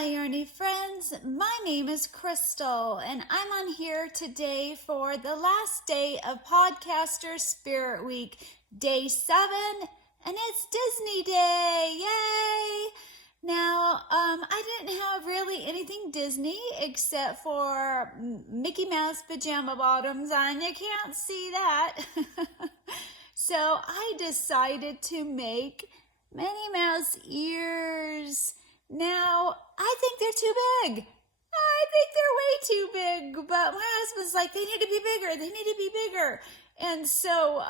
Hi Yarny friends, my name is Crystal and I'm on here today for the last day of Podcaster Spirit Week, day 7, and it's Disney Day, yay! Now, I didn't have really anything Disney except for Mickey Mouse pajama bottoms, and you can't see that. So I decided to make Minnie Mouse ears. Now, I think they're too big. I think they're way too big, but my husband's like, they need to be bigger, they need to be bigger. And so,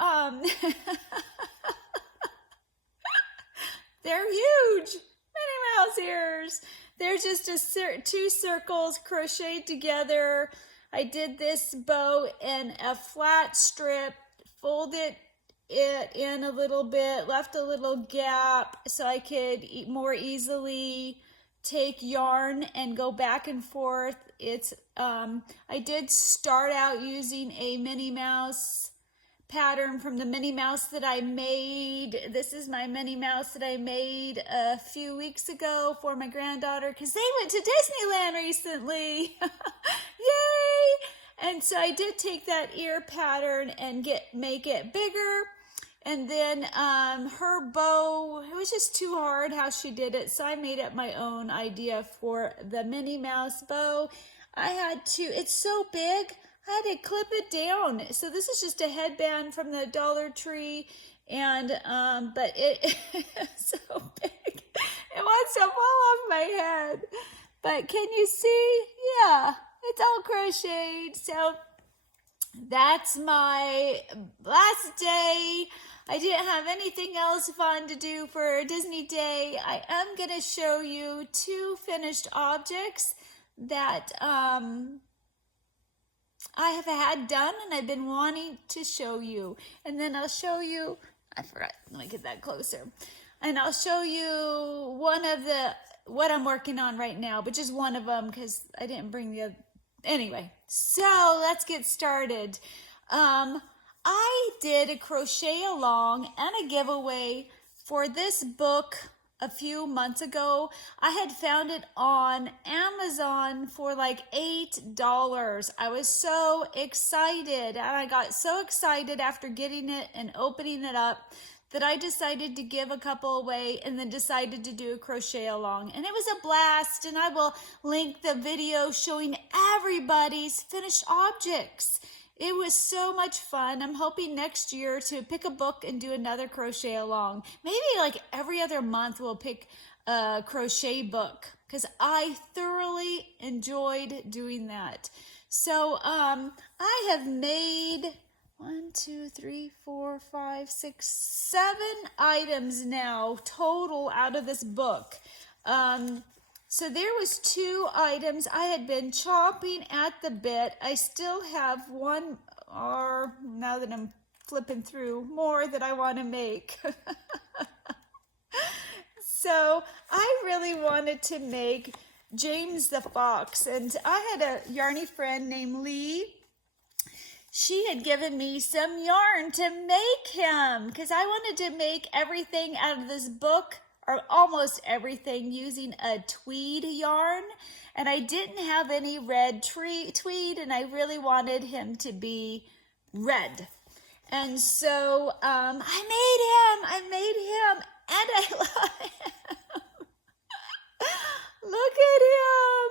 they're huge, Minnie Mouse ears. They're just two circles crocheted together. I did this bow in a flat strip, folded it in a little bit, left a little gap so I could more easily take yarn and go back and forth. It's I did start out using a Minnie Mouse pattern from the Minnie Mouse that I made. This is my Minnie Mouse that I made a few weeks ago for my granddaughter because they went to Disneyland recently. Yay! And so I did take that ear pattern and make it bigger. And then her bow, it was just too hard how she did it, so I made up my own idea for the Minnie Mouse bow. It's so big, I had to clip it down. So this is just a headband from the Dollar Tree, and but it's so big, it wants to fall off my head. But can you see? Yeah, it's all crocheted. So that's my last day. I didn't have anything else fun to do for Disney Day. I am going to show you 2 finished objects that I have had done and I've been wanting to show you. And then I'll show you, I forgot, let me get that closer. And I'll show you what I'm working on right now, but just one of them because I didn't bring the other. Anyway, so let's get started. I did a crochet along and a giveaway for this book a few months ago. I had found it on Amazon for like $8. I was so excited, and I got so excited after getting it and opening it up that I decided to give a couple away and then decided to do a crochet along. And it was a blast, and I will link the video showing everybody's finished objects. It was so much fun. I'm hoping next year to pick a book and do another crochet along. Maybe like every other month we'll pick a crochet book because I thoroughly enjoyed doing that. So I have made 1, 2, 3, 4, 5, 6, 7 items now total out of this book. So there was 2 items. I had been chopping at the bit. I still have one, or now that I'm flipping through, more that I want to make. So I really wanted to make James the Fox, and I had a yarny friend named Lee. She had given me some yarn to make him because I wanted to make everything out of this book, or almost everything, using a tweed yarn, and I didn't have any red tweed, and I really wanted him to be red. And so I made him, and I love him. Look at him.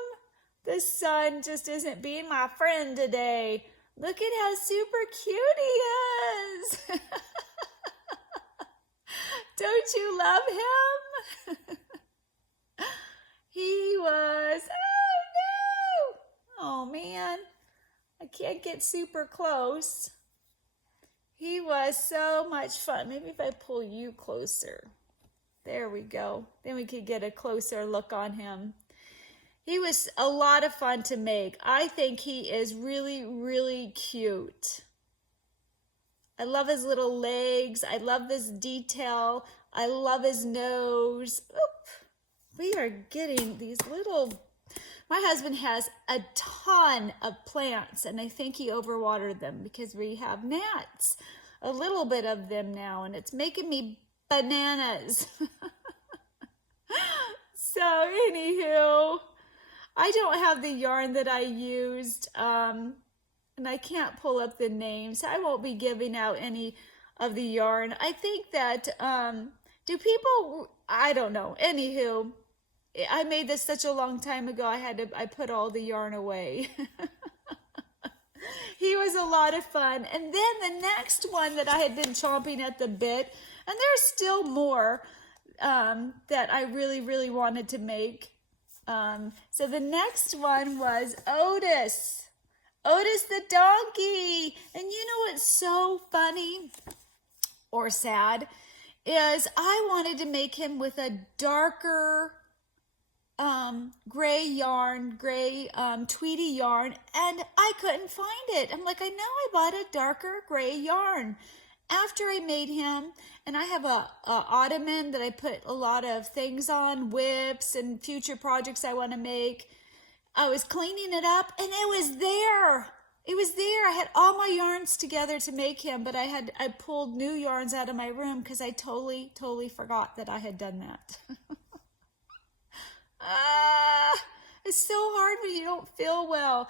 The sun just isn't being my friend today. Look at how super cute he is. Don't you love him? He was, oh no! Oh man, I can't get super close. He was so much fun. Maybe if I pull you closer. There we go. Then we could get a closer look on him. He was a lot of fun to make. I think he is really, really cute. I love his little legs. I love this detail. I love his nose. Oop. We are getting these little... My husband has a ton of plants, and I think he overwatered them because we have gnats. A little bit of them now, and it's making me bananas. So, anywho, I don't have the yarn that I used, and I can't pull up the names. I won't be giving out any of the yarn. I think that, do people, I don't know. Anywho, I made this such a long time ago, I put all the yarn away. He was a lot of fun. And then the next one that I had been chomping at the bit, and there's still more that I really, really wanted to make. So the next one was Otis the Donkey. And you know what's so funny or sad is I wanted to make him with a darker gray yarn, tweedy yarn, and I couldn't find it. I'm like, I know I bought a darker gray yarn after I made him, and I have a ottoman that I put a lot of things on, WIPs and future projects I want to make. I was cleaning it up and it was there. It was there. I had all my yarns together to make him, but I pulled new yarns out of my room because I totally forgot that I had done that. It's so hard when you don't feel well.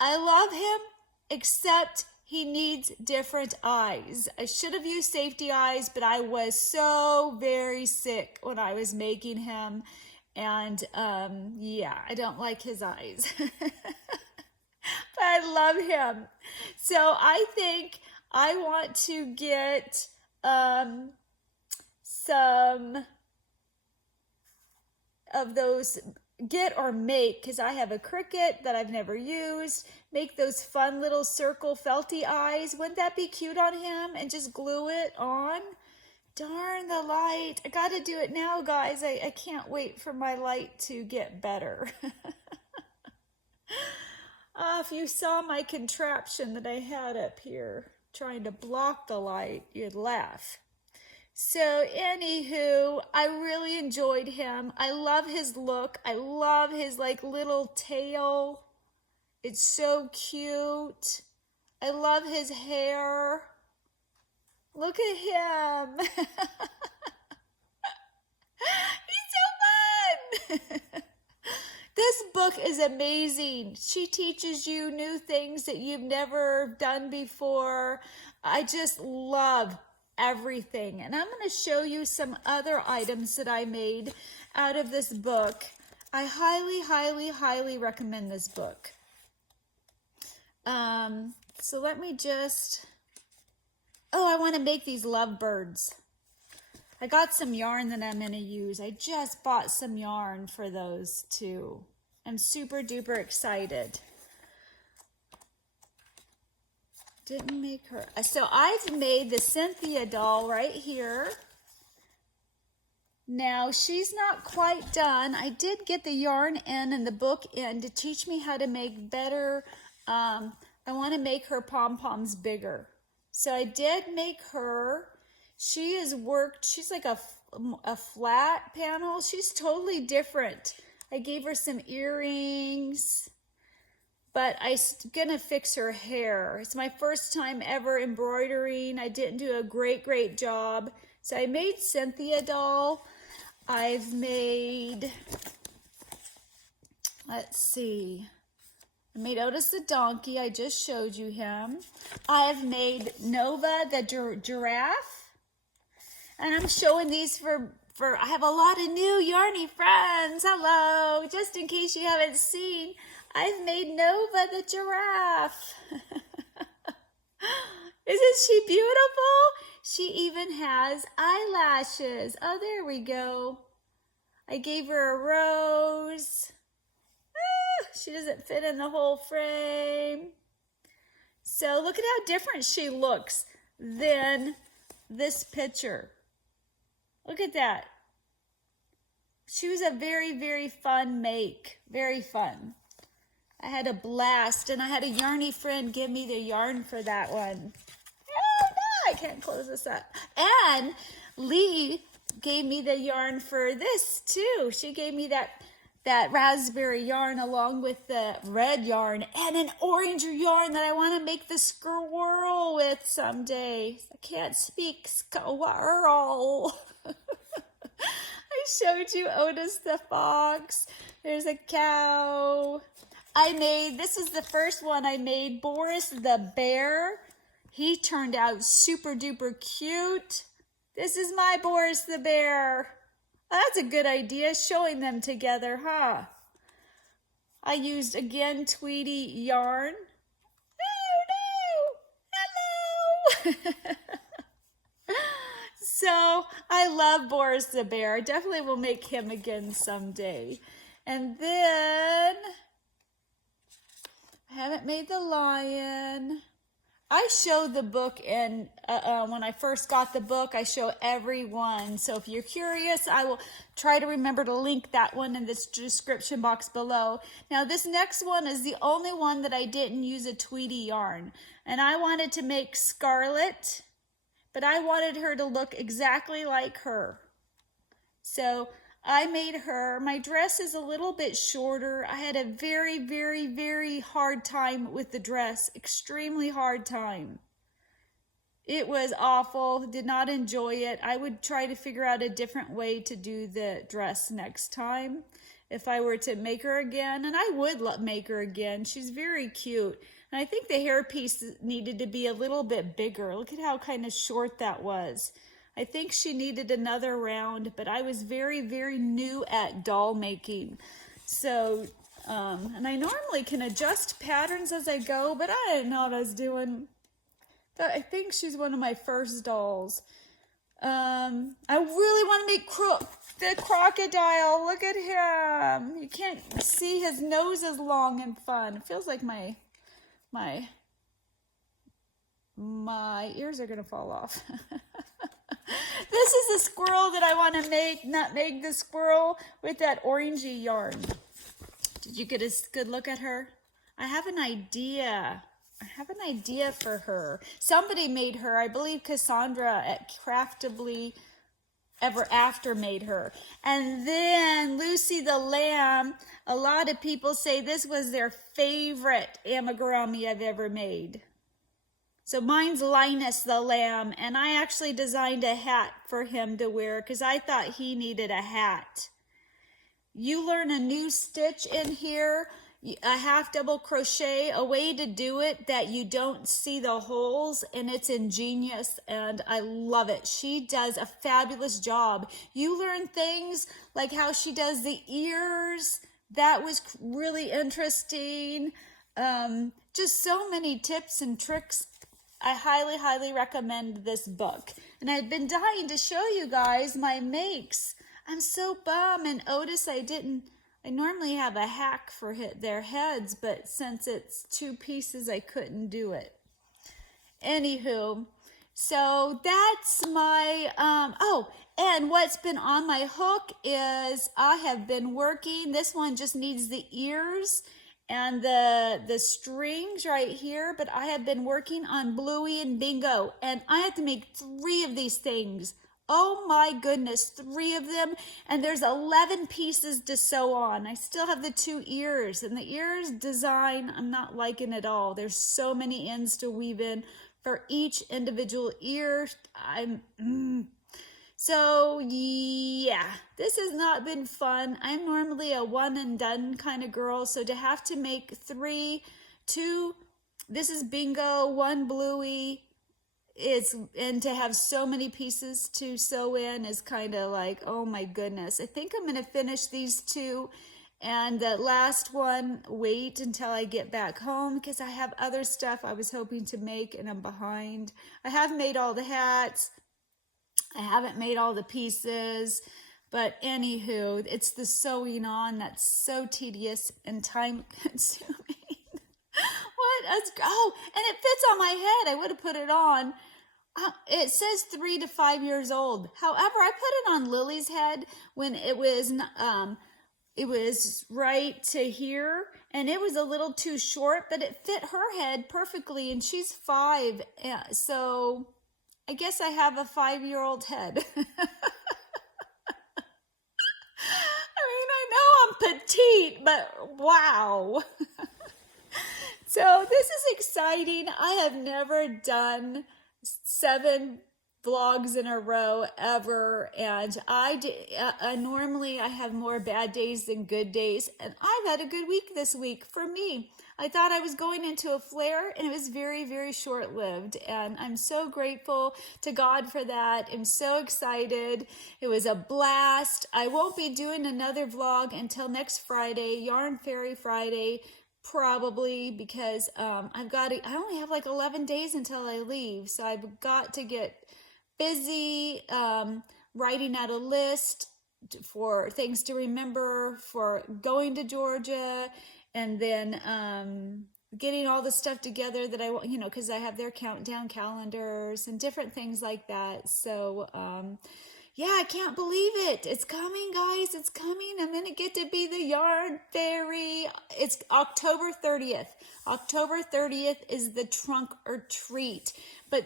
I love him, except he needs different eyes. I should have used safety eyes, but I was so very sick when I was making him. And yeah, I don't like his eyes. But I love him. So I think I want to get some of those, get or make, because I have a Cricut that I've never used. Make those fun little circle felty eyes. Wouldn't that be cute on him? And just glue it on. Darn the light. I got to do it now, guys. I can't wait for my light to get better. If you saw my contraption that I had up here trying to block the light, you'd laugh. So anywho, I really enjoyed him. I love his look. I love his like little tail. It's so cute. I love his hair. Look at him. He's so fun. This book is amazing. She teaches you new things that you've never done before. I just love everything. And I'm going to show you some other items that I made out of this book. I highly recommend this book. So let me just, I want to make these lovebirds. I got some yarn that I'm going to use. I just bought some yarn for those too. I'm super duper excited. Didn't make her. So I've made the Cynthia doll right here. Now she's not quite done. I did get the yarn in and the book in to teach me how to make better. I want to make her pom-poms bigger. So I did make her. She is worked. She's like a flat panel. She's totally different. I gave her some earrings. But I'm gonna fix her hair. It's my first time ever embroidering. I didn't do a great job. So I made Cynthia doll. I've made, let's see. I made Otis the Donkey. I just showed you him. I have made Nova the giraffe. And I'm showing these for I have a lot of new yarny friends. Hello. Just in case you haven't seen, I've made Nova the giraffe. Isn't she beautiful? She even has eyelashes. Oh, there we go. I gave her a rose. She doesn't fit in the whole frame. So look at how different she looks than this picture. Look at that. She was a very fun make. Very fun. I had a blast, and I had a yarny friend give me the yarn for that one. Oh, no, I can't close this up. And Lee gave me the yarn for this, too. She gave me that raspberry yarn along with the red yarn and an orange yarn that I want to make the squirrel with someday. I can't speak squirrel. I showed you Otis the fox. There's a cow. This is the first one I made, Boris the bear. He turned out super duper cute. This is my Boris the bear. That's a good idea, showing them together, huh? I used, again, Tweety yarn. Oh, no! Hello! So, I love Boris the bear. I definitely will make him again someday. And then, I haven't made the lion. I showed the book, and when I first got the book, I show every one. So if you're curious, I will try to remember to link that one in this description box below. Now this next one is the only one that I didn't use a Tweety yarn. And I wanted to make Scarlet, but I wanted her to look exactly like her. So I made her. My dress is a little bit shorter. I had a very, very, very hard time with the dress. Extremely hard time. It was awful. Did not enjoy it. I would try to figure out a different way to do the dress next time if I were to make her again. And I would make her again. She's very cute. And I think the hairpiece needed to be a little bit bigger. Look at how kind of short that was. I think she needed another round, but I was very, very new at doll making. So, and I normally can adjust patterns as I go, but I didn't know what I was doing. I think she's one of my first dolls. I really want to make the crocodile. Look at him. You can't see his nose is long and fun. It feels like my ears are going to fall off. This is the squirrel that I want to make, Nutmeg the squirrel, with that orangey yarn. Did you get a good look at her? I have an idea. For her. Somebody made her. I believe Cassandra at Craftably Ever After made her. And then Lucy the Lamb, a lot of people say this was their favorite amigurumi I've ever made. So mine's Linus the Lamb, and I actually designed a hat for him to wear because I thought he needed a hat. You learn a new stitch in here, a half double crochet, a way to do it that you don't see the holes, and it's ingenious, and I love it. She does a fabulous job. You learn things like how she does the ears. That was really interesting. Just so many tips and tricks. I highly, highly recommend this book. And I've been dying to show you guys my makes. I'm so bummed. And Otis, I normally have a hack for their heads, but since it's two pieces, I couldn't do it. Anywho, so that's my, and what's been on my hook is I have been working, this one just needs the ears and the strings right here, but I have been working on Bluey and Bingo, and I have to make 3 of these things. Oh my goodness, 3 of them, and there's 11 pieces to sew on. I still have the 2 ears, and the ears design, I'm not liking at all. There's so many ends to weave in for each individual ear. So yeah, this has not been fun. I'm normally a one and done kind of girl, so to have to make 3, 2, this is Bingo, 1 Bluey, and to have so many pieces to sew in is kind of like, oh my goodness. I think I'm going to finish these 2, and the last one, wait until I get back home because I have other stuff I was hoping to make and I'm behind. I have made all the hats. I haven't made all the pieces, but anywho, it's the sewing on that's so tedious and time consuming. Oh, and it fits on my head. I would have put it on. It says 3 to 5 years old. However, I put it on Lily's head when it was right to here, and it was a little too short, but it fit her head perfectly, and she's 5, so I guess I have a 5-year-old head. I know I'm petite, but wow. So this is exciting. I have never done 7 vlogs in a row ever, and normally I have more bad days than good days, and I've had a good week this week for me. I thought I was going into a flare, and it was very, very short-lived, and I'm so grateful to God for that. I'm so excited. It was a blast. I won't be doing another vlog until next Friday, Yarn Fairy Friday, probably, because I only have like 11 days until I leave, so I've got to get busy writing out a list for things to remember for going to Georgia, and then getting all the stuff together that I want, you know, because I have their countdown calendars and different things like that. So yeah, I can't believe it. It's coming, guys. It's coming. I'm going to get to be the Yarn Fairy. It's October 30th. October 30th is the trunk or treat.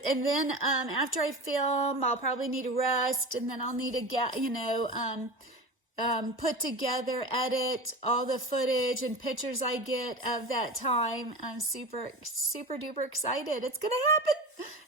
And then after I film, I'll probably need a rest, and then I'll need to put together, edit all the footage and pictures I get of that time. I'm super, super duper excited. It's going to happen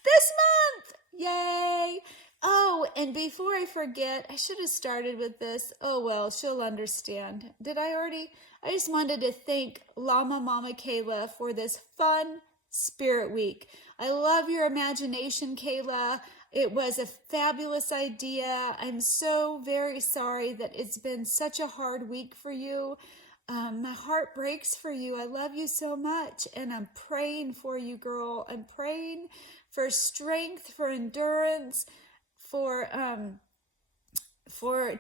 this month. Yay. Oh, and before I forget, I should have started with this. Oh, well, she'll understand. Did I already? I just wanted to thank Llama Mama Kayla for this fun Spirit Week. I love your imagination, Kayla. It was a fabulous idea. I'm so very sorry that it's been such a hard week for you. My heart breaks for you. I love you so much, and I'm praying for you, girl. I'm praying for strength, for endurance,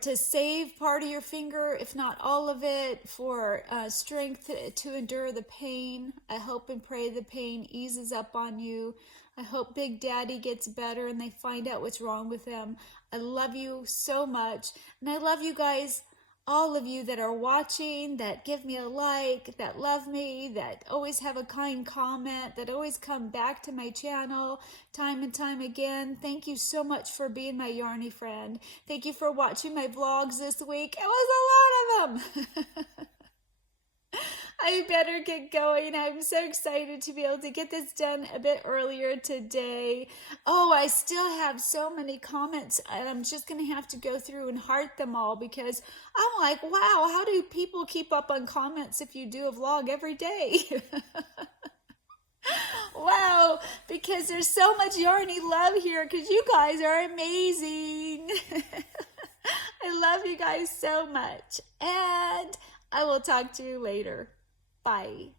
to save part of your finger, if not all of it, for strength to endure the pain. I hope and pray the pain eases up on you. I hope Big Daddy gets better and they find out what's wrong with him. I love you so much. And I love you guys, all of you that are watching, that give me a like, that love me, that always have a kind comment, that always come back to my channel time and time again. Thank you so much for being my yarny friend. Thank you for watching my vlogs this week. It was a lot of them. I better get going. I'm so excited to be able to get this done a bit earlier today. Oh, I still have so many comments, and I'm just going to have to go through and heart them all, because I'm like, wow, how do people keep up on comments if you do a vlog every day? Wow, because there's so much yarny love here, because you guys are amazing. I love you guys so much, and I will talk to you later. Bye.